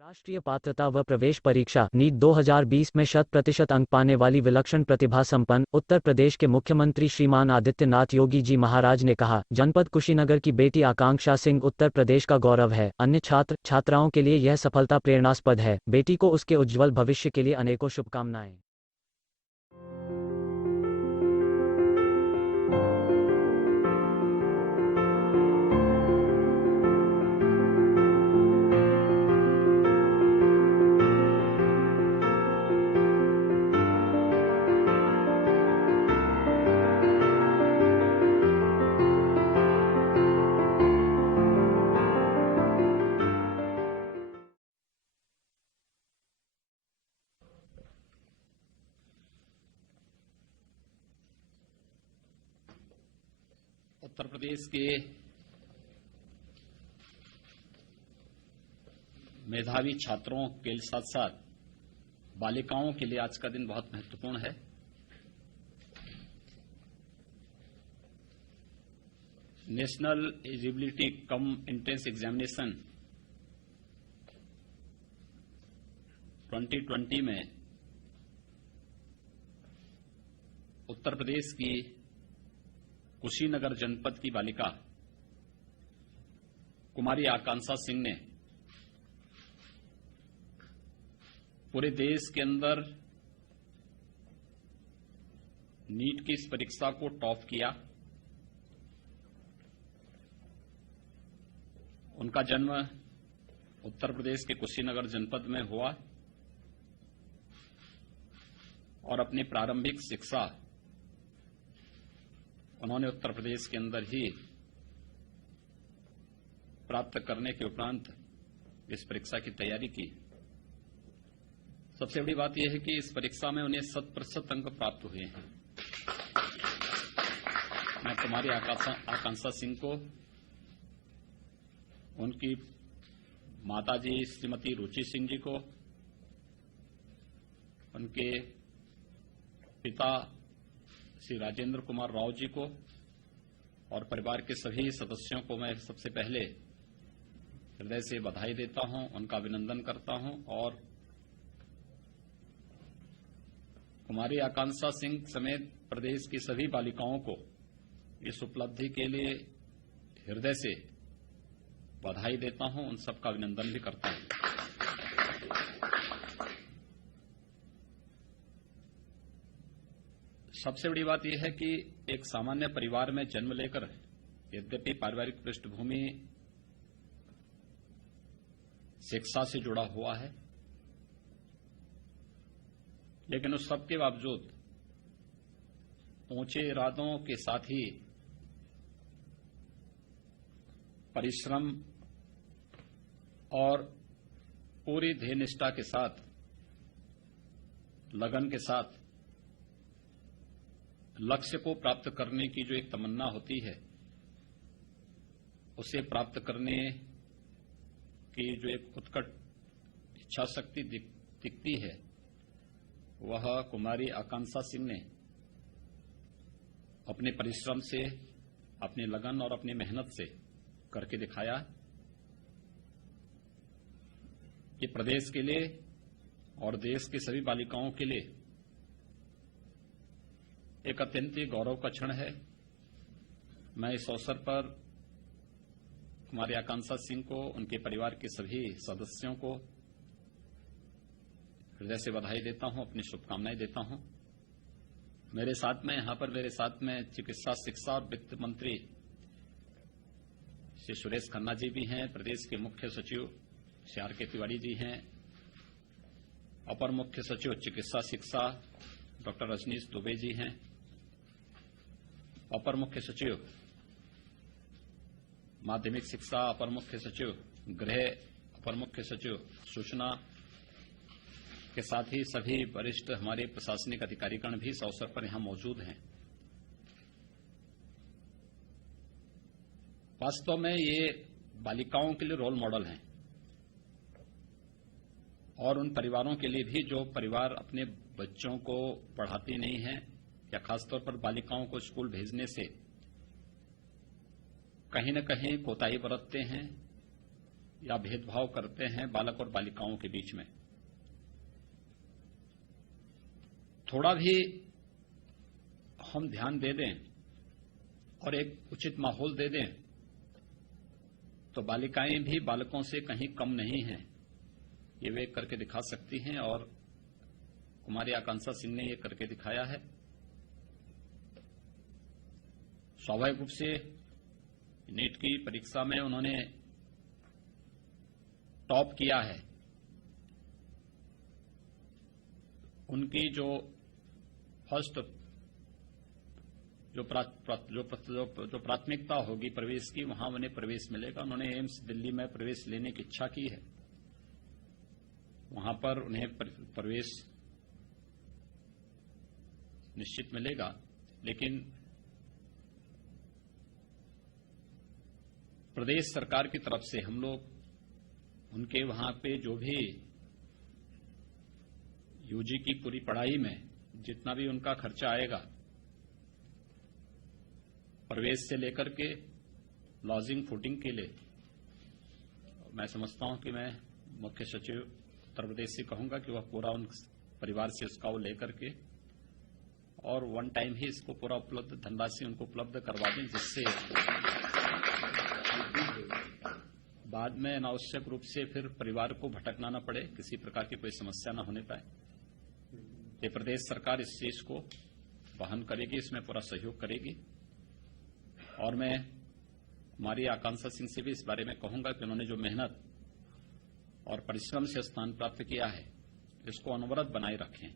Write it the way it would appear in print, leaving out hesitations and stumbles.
राष्ट्रीय पात्रता व प्रवेश परीक्षा नीट 2020 में 100% अंक पाने वाली विलक्षण प्रतिभा संपन्न उत्तर प्रदेश के मुख्यमंत्री श्रीमान आदित्यनाथ योगी जी महाराज ने कहा, जनपद कुशीनगर की बेटी आकांक्षा सिंह उत्तर प्रदेश का गौरव है। अन्य छात्र छात्राओं के लिए यह सफलता प्रेरणास्पद है। बेटी को उसके उज्जवल भविष्य के लिए अनेकों शुभकामनाएं। उत्तर प्रदेश के मेधावी छात्रों के साथ साथ बालिकाओं के लिए आज का दिन बहुत महत्वपूर्ण है। National eligibility cum entrance examination 2020 में उत्तर प्रदेश की कुशीनगर जनपद की बालिका कुमारी आकांक्षा सिंह ने पूरे देश के अंदर नीट की इस परीक्षा को टॉप किया। उनका जन्म उत्तर प्रदेश के कुशीनगर जनपद में हुआ और अपनी प्रारंभिक शिक्षा उन्होंने उत्तर प्रदेश के अंदर ही प्राप्त करने के उपरांत इस परीक्षा की तैयारी की। सबसे बड़ी बात यह है कि इस परीक्षा में उन्हें 100% अंक प्राप्त हुए हैं। मैं कुमारी आकांक्षा सिंह को, उनकी माताजी श्रीमती रुचि सिंह जी को, उनके पिता श्री राजेंद्र कुमार राव जी को और परिवार के सभी सदस्यों को मैं सबसे पहले हृदय से बधाई देता हूं, उनका अभिनंदन करता हूं और कुमारी आकांक्षा सिंह समेत प्रदेश की सभी बालिकाओं को इस उपलब्धि के लिए हृदय से बधाई देता हूं, उन सबका अभिनंदन भी करता हूं। सबसे बड़ी बात यह है कि एक सामान्य परिवार में जन्म लेकर यद्यपि पारिवारिक पृष्ठभूमि शिक्षा से जुड़ा हुआ है, लेकिन उस सब के बावजूद ऊंचे इरादों के साथ ही परिश्रम और पूरी ध्येय निष्ठा के साथ, लगन के साथ लक्ष्य को प्राप्त करने की जो एक तमन्ना होती है, उसे प्राप्त करने की जो एक उत्कट इच्छा शक्ति दिखती है, वह कुमारी आकांक्षा सिंह ने अपने परिश्रम से, अपने लगन और अपनी मेहनत से करके दिखाया। ये प्रदेश के लिए और देश की सभी बालिकाओं के लिए एक अत्यंत ही गौरव का क्षण है। मैं इस अवसर पर कुमारी आकांक्षा सिंह को, उनके परिवार के सभी सदस्यों को हृदय से बधाई देता हूं, अपनी शुभकामनाएं देता हूं। मेरे साथ में चिकित्सा, शिक्षा और वित्त मंत्री श्री सुरेश खन्ना जी भी हैं, प्रदेश के मुख्य सचिव श्री आर के तिवारी जी हैं, अपर मुख्य सचिव चिकित्सा शिक्षा डॉक्टर रजनीश दुबे जी हैं, अपर मुख्य सचिव माध्यमिक शिक्षा, अपर मुख्य सचिव गृह, अपर मुख्य सचिव सूचना के साथ ही सभी वरिष्ठ हमारे प्रशासनिक अधिकारीगण भी इस अवसर पर यहां मौजूद हैं। वास्तव में ये बालिकाओं के लिए रोल मॉडल हैं और उन परिवारों के लिए भी जो परिवार अपने बच्चों को पढ़ाती नहीं हैं, या खासतौर पर बालिकाओं को स्कूल भेजने से कहीं न कहीं कोताही बरतते हैं या भेदभाव करते हैं बालक और बालिकाओं के बीच में। थोड़ा भी हम ध्यान दे दें और एक उचित माहौल दे दें तो बालिकाएं भी बालकों से कहीं कम नहीं हैं, ये वे करके दिखा सकती हैं और कुमारी आकांक्षा सिंह ने ये करके दिखाया है। स्वाभाविक रूप से नीट की परीक्षा में उन्होंने टॉप किया है। उनकी जो फर्स्ट जो प्राथमिकता होगी प्रवेश की, वहां उन्हें प्रवेश मिलेगा। उन्होंने एम्स दिल्ली में प्रवेश लेने की इच्छा की है, वहां पर उन्हें प्रवेश निश्चित मिलेगा। लेकिन प्रदेश सरकार की तरफ से हम लोग उनके वहां पे जो भी यूजी की पूरी पढ़ाई में जितना भी उनका खर्चा आएगा, प्रवेश से लेकर के लॉजिंग फूडिंग के लिए, मैं समझता हूं कि मैं मुख्य सचिव उत्तर प्रदेश से कहूंगा कि वह पूरा उन परिवार से उसका वो लेकर के और वन टाइम ही इसको पूरा उपलब्ध धनराशि उनको उपलब्ध करवा दें, जिससे बाद में अनावश्यक रूप से फिर परिवार को भटकना न पड़े, किसी प्रकार की कोई समस्या न होने पाए। ये प्रदेश सरकार इस चीज को वहन करेगी, इसमें पूरा सहयोग करेगी। और मैं हमारी आकांक्षा सिंह से भी इस बारे में कहूंगा कि उन्होंने जो मेहनत और परिश्रम से स्थान प्राप्त किया है, इसको अनवरत बनाए रखें।